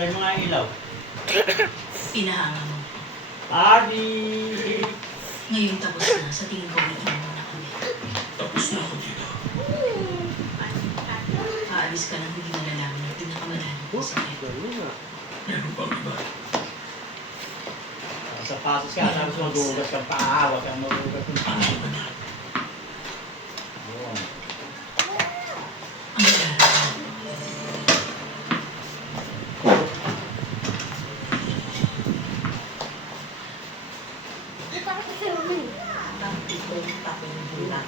Try mo nga yung ilaw. Pinahanga mo. Adi! Ngayon tapos na. Sa tingin ko, iiwan mo na kami. Tapos na ako dito. Aalis ka nang hindi nalalaman ang pinakamalalim na sakit. Meron bang iba? Sa pasos ka, tapos magugas kang paa, huwag kang magugas ng paa. Ano ba na? Yun. Ang nalalaman. Itong tapong bulak.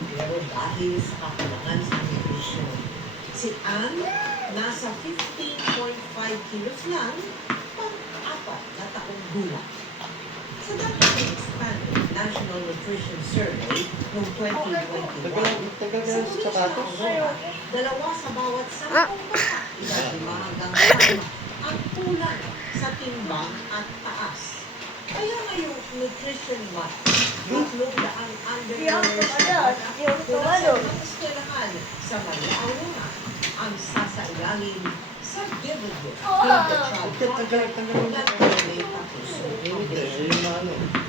Pero dahil sa kakulangan sa nutrisyon, si Anne nasa 15.5 kilos lang pang-apat na taong gulang. Sa dapat expanded National Nutrition Survey noong 2021, sa Aurora, 2 sa bawat 10 bata, edad 5 hanggang 5, ang kulang sa timbang at taas. Kaya ngayong nutrition month, tatlong daang undernourished at kulang sa mga eskwelahan sa Aurora ang sasailalim sa Given With Child Project na Planeta Puso Foundation.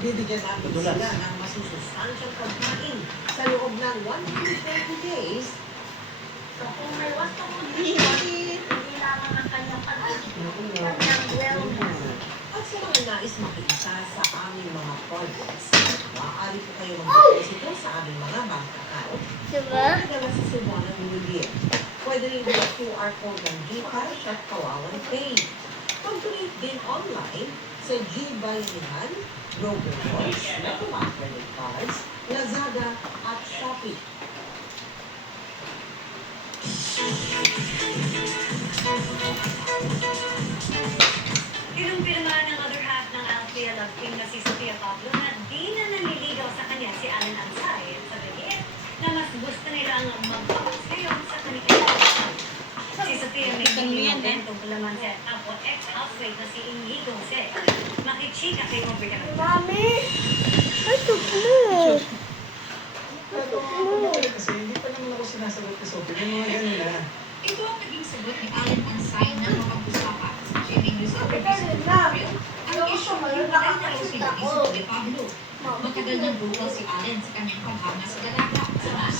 Bibigyan natin sila ng masusustansyang pagkain sa loob ng 120 days. Kung may wasto ko dito, hindi lamang ang kanyang kanyang wellness. At sa mga nais makiisa sa aming mga projects, maaari po kayo mag-deposito sa aming mga bank account. Diba? O madala sa Cebuana Mililia. Pwede rin yung QR code ng GCash at Kawawan Pay. Mag-donate din online sa GBayanihan, Global Voice, Natuwa Credit Cards, Lazada at Shopee. Pinumpirma ng other half ng Althea Love Team na si Sofia Pablo na di na nanliligaw sa kanya si Alan Ansay at sabihin na mas gusto nilang mag-focus ngayon sa kanilang. Si Sofia may hindi eventong laman sa kapwa ex-housemate na si Inigo Jose. Makichika kay Obrika. Mami! Ito mo! Kasi hindi pa naman ako sinasagot ni Sophie. May mga ganun na. Ito ang naging sagot ni Alan Ansay na mapag-usapan sa Chilling News Ito Service. na! Ang issue ng hiwalay na raw sila ni Sophie Pablo. Matagal nang bukal si Alan sa kanyang paghanga sa dalaga sa mas.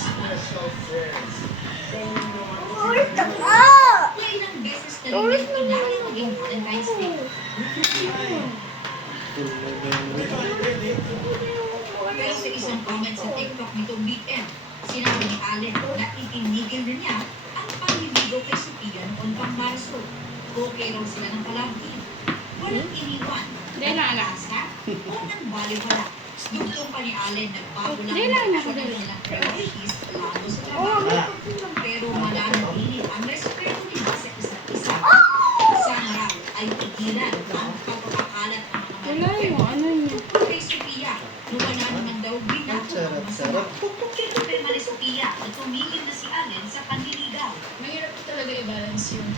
Ulit ako! Na ilang beses na rin niya pinali maging Valentine's Day. Pero sa isang comment sa TikTok nitong weekend, sinabi ni Allen na itinigil na niya ang panliligaw kay Sophia noon pang Marso. Okay raw sila ng palagi. Walang iniwan. Nag-aasa o nang baliwala. Dugtong pa ni Allen nagbago lang ang aksyon ng nilang priorities lalo sa trabaho. Pero mananatili ang respeto nila sa isa't isa. Sana raw ay tigilan ang pagpapakalat ng mga manifesto. Kay Sophia, wala naman daw binago ang masama. Kinupirma ni Sophia na tumigil na si Allen sa panliligaw. Mahirap po talaga i-balance yung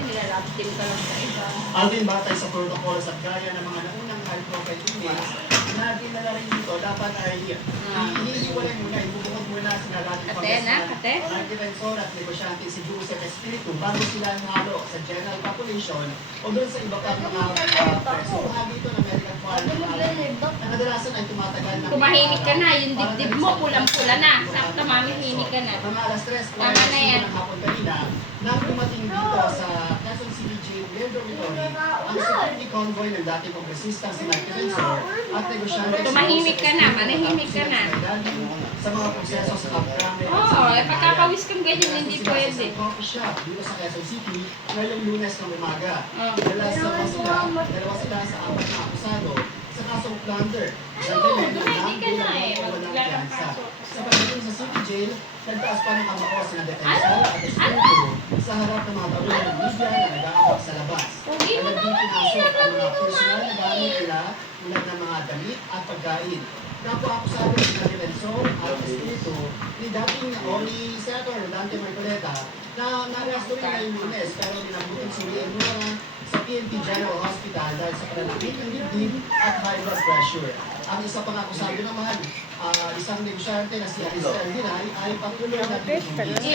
nilalaptin ka lang sa iba. Alvin, batay sa protocols at gaya ng mga naunang high-profile emails, na dinala rin dito, dapat ay hihiwalay muna, ibubukod muna sila dating Defensor at negosyante si Joseph Espiritu bago sila halo sa general population o doon sa iba pang mga preso. Bahagi ito ng American Foreign na kadalasan ay tumatagal ng Tumahimik ka na, yung dibdib mo, pulang-pula na. Sakto, mamihimik ka na. Mga alas 3, Tama na yan. ng hapon kanina, nang dumating dito sa Quezon City Jail Mayor Dormitory, ang security convoy ng dating kongresistang si Mike Defensor at negosyante si Tumahimik ka na, Joseph manahimik ka na. sa mga proseso sa Kapkrame. Oo, pagkakawis kang ganyan, hindi pwede. Sa coffee shop dito sa Quezon City ngayong Lunes ng umaga. Oh. Dalawa sila sa 4 na akusado sa kasong plunder. Dumedi ka na eh, maglalang kaso. Sa pagdating sa City Jail, nagtaas pa ng kamao sina Defensor at Espiritu sa harap ng mga tauhan ng media na nag-aabang sa labas. Hindi mo Naging naman pinasok ang mga personal na gamit nila tulad ng mga damit at pagkain. Napo-akusado sina Defensor at Espiritu ni dating ni Senator Dante Marcoleta na naresto rin ngayong Lunes pero ninabutin suriin muna sa PNP General Hospital dahil sa pananakit ng dibdib at high blood pressure. Ang isa pang akusado naman, isang negosyante na si Alistair Dinay ay patuloy na pinipigil.